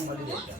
મળી જાય.